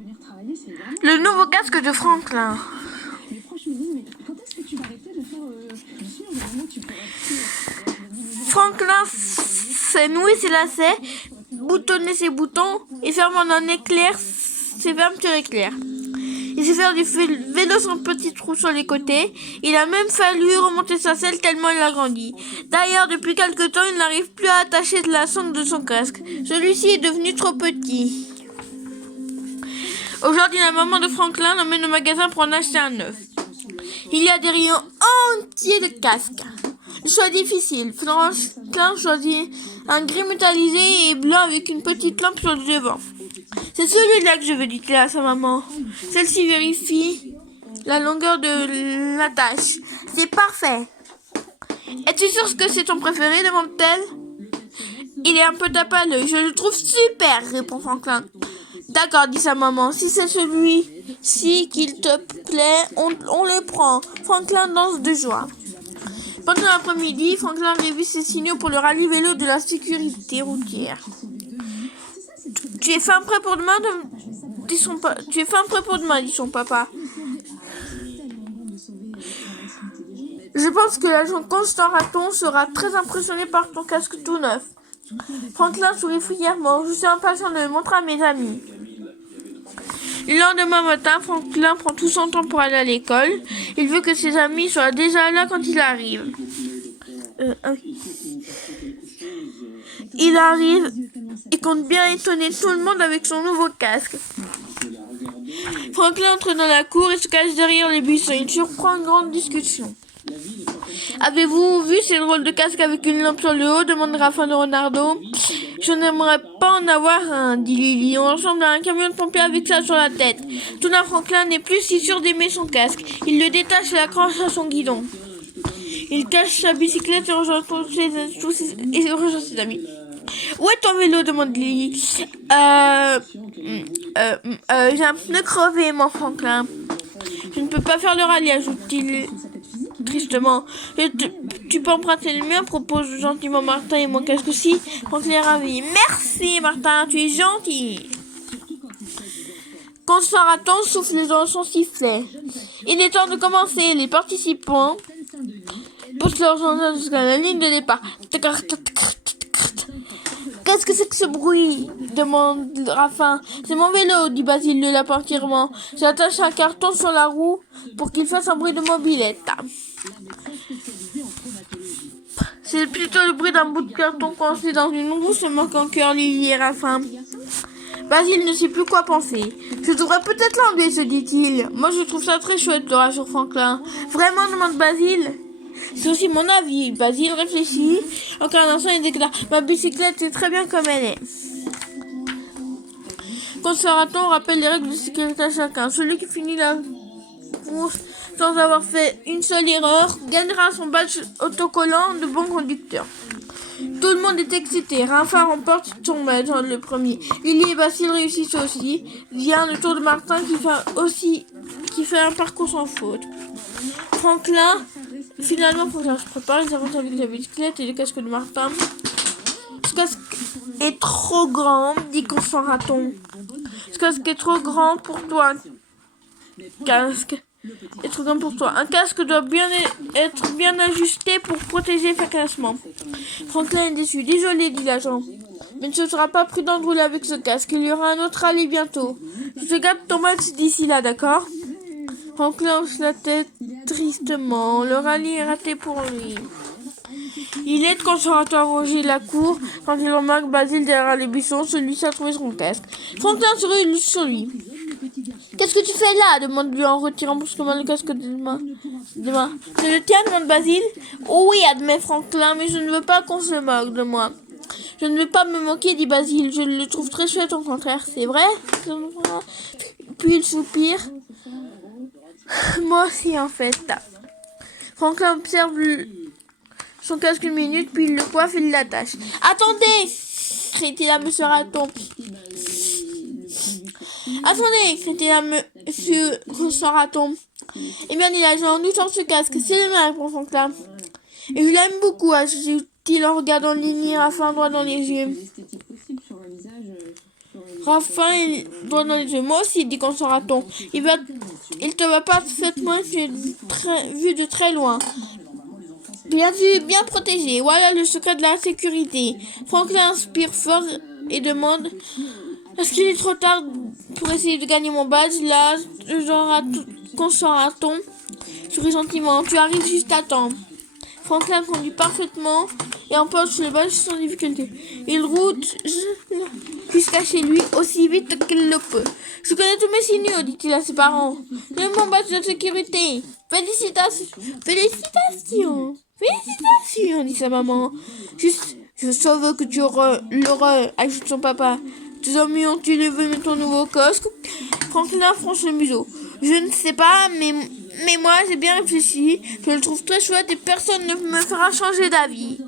Le nouveau casque de Franklin. Franklin s'est noué ses lacets, boutonné ses boutons et ferme en un éclair ses fermetures éclairs. Il sait faire du vélo sans petit trou sur les côtés. Il a même fallu remonter sa selle tellement il a grandi. D'ailleurs, depuis quelque temps, il n'arrive plus à attacher la sangle de son casque. Celui-ci est devenu trop petit. Aujourd'hui, la maman de Franklin l'emmène au magasin pour en acheter un neuf. Il y a des rayons entiers de casques. Le choix difficile. Franklin choisit un gris métallisé et blanc avec une petite lampe sur le devant. C'est celui-là que je veux, dit-il à sa maman. Celle-ci vérifie la longueur de l'attache. C'est parfait. Es-tu sûr que c'est ton préféré, demande-t-elle. Il est un peu tape à l'œil. Je le trouve super, répond Franklin. D'accord, dit sa maman. Si c'est celui-ci qu'il te plaît, on le prend. Franklin danse de joie. Pendant l'après-midi, Franklin révise ses signaux pour le rallye vélo de la sécurité routière. Tu es fin prêt pour demain, dit son papa. Je pense que l'agent Constant Raton sera très impressionné par ton casque tout neuf. Franklin sourit fièrement. Je suis impatient de le montrer à mes amis. Le lendemain matin, Franklin prend tout son temps pour aller à l'école. Il veut que ses amis soient déjà là quand il arrive. Il arrive et compte bien étonner tout le monde avec son nouveau casque. Franklin entre dans la cour et se cache derrière les buissons. Il surprend une grande discussion. Avez-vous vu ces drôles de casques avec une lampe sur le haut, demande Raffin de Renardo. Je n'aimerais pas en avoir un, dit Lily. On ressemble à un camion de pompier avec ça sur la tête. Tout d'un, Franklin n'est plus si sûr d'aimer son casque. Il le détache et l'accroche à son guidon. Il cache sa bicyclette et rejoint ses amis. Où est ton vélo, demande Lily. J'ai un pneu crevé, mon Franklin. Je ne peux pas faire le rallye, ajoute-t-il tristement. Tu peux emprunter le mien, propose gentiment Martin, et mon casque aussi. Franklin est ravi. Merci, Martin, tu es gentil. Constant Raton souffle dans son sifflet. Il est temps de commencer. Les participants poussent leurs engins jusqu'à la ligne de départ. Qu'est-ce que c'est que ce bruit, demande Raffin. C'est mon vélo, dit Basile le lapin fièrement. J'attache un carton sur la roue pour qu'il fasse un bruit de mobilette. C'est plutôt le bruit d'un bout de carton coincé dans une roue, se moque en cœur Lily et Raffin. Basile ne sait plus quoi penser. Je devrais peut-être l'enlever, se dit-il. Moi je trouve ça très chouette, le rassure Franklin. Vraiment, demande Basile. C'est aussi mon avis. Basile réfléchit. Encore un instant, il déclare: ma bicyclette est très bien comme elle est. Constant Raton rappelle les règles de sécurité à chacun. Celui qui finit la course sans avoir fait une seule erreur gagnera son badge autocollant de bon conducteur. Tout le monde est excité. Raffin remporte son badge le premier. Lily et Basile réussissent aussi. Vient le tour de Martin qui fait un parcours sans faute. Franklin, finalement, faut que je prépare. Il avance avec la bicyclette et le casque de Martin. Ce casque est trop grand, dit Constant Raton. Ce casque est trop grand pour toi. Un casque doit être bien ajusté pour protéger efficacement. Franklin est déçu. Désolé, dit l'agent. Mais ce ne sera pas prudent de rouler avec ce casque. Il y aura un autre rallye bientôt. Je te garde ton match d'ici là, d'accord? Franklin hoche la tête tristement. Le rallye est raté pour lui. Il est concentré à ranger la cour quand il remarque Basile derrière les buissons. Celui-ci a trouvé son casque. Franklin se rue sur lui. Qu'est-ce que tu fais là, demande-lui en retirant brusquement le casque de main. C'est le tien, demande Basile. Oh oui, admet Franklin, mais je ne veux pas qu'on se moque de moi. Je ne vais pas me moquer, dit Basile. Je le trouve très chouette, au contraire. C'est vrai? Puis il soupire. Moi aussi, en fait. Franklin observe son casque une minute, puis il le coiffe et il l'attache. Attendez, crie-t-il à monsieur Raton. Attendez, crie-t-il à monsieur Raton. Eh bien, dit l'agent, nous change ce casque. C'est le mien, répond Franklin. Et je l'aime beaucoup, ajoute-t-il en regardant Lily Raffin droit dans les yeux. Raphaël doit dans les yeux. Moi aussi, dit Consort-a-t-on. Il te va parfaitement vu de très loin. Bien vu, bien protégé. Voilà le secret de la sécurité. Franklin inspire fort et demande: est-ce qu'il est trop tard pour essayer de gagner mon badge? Là, Consort-a-t-on sourit gentiment. Tu arrives juste à temps. Franklin conduit parfaitement et emporte le badge sans difficulté. Il roule jusqu'à chez lui aussi vite qu'il le peut. Je connais tous mes signaux, dit-il à ses parents. J'ai mon badge de sécurité. Félicitations. Félicitations. Félicitations, dit sa maman. Je savais que tu l'aurais, ajoute son papa. Tes amis ont-ils aimé ton nouveau casque? Franklin fronce le museau. Je ne sais pas, mais moi j'ai bien réfléchi. Je le trouve très chouette et personne ne me fera changer d'avis.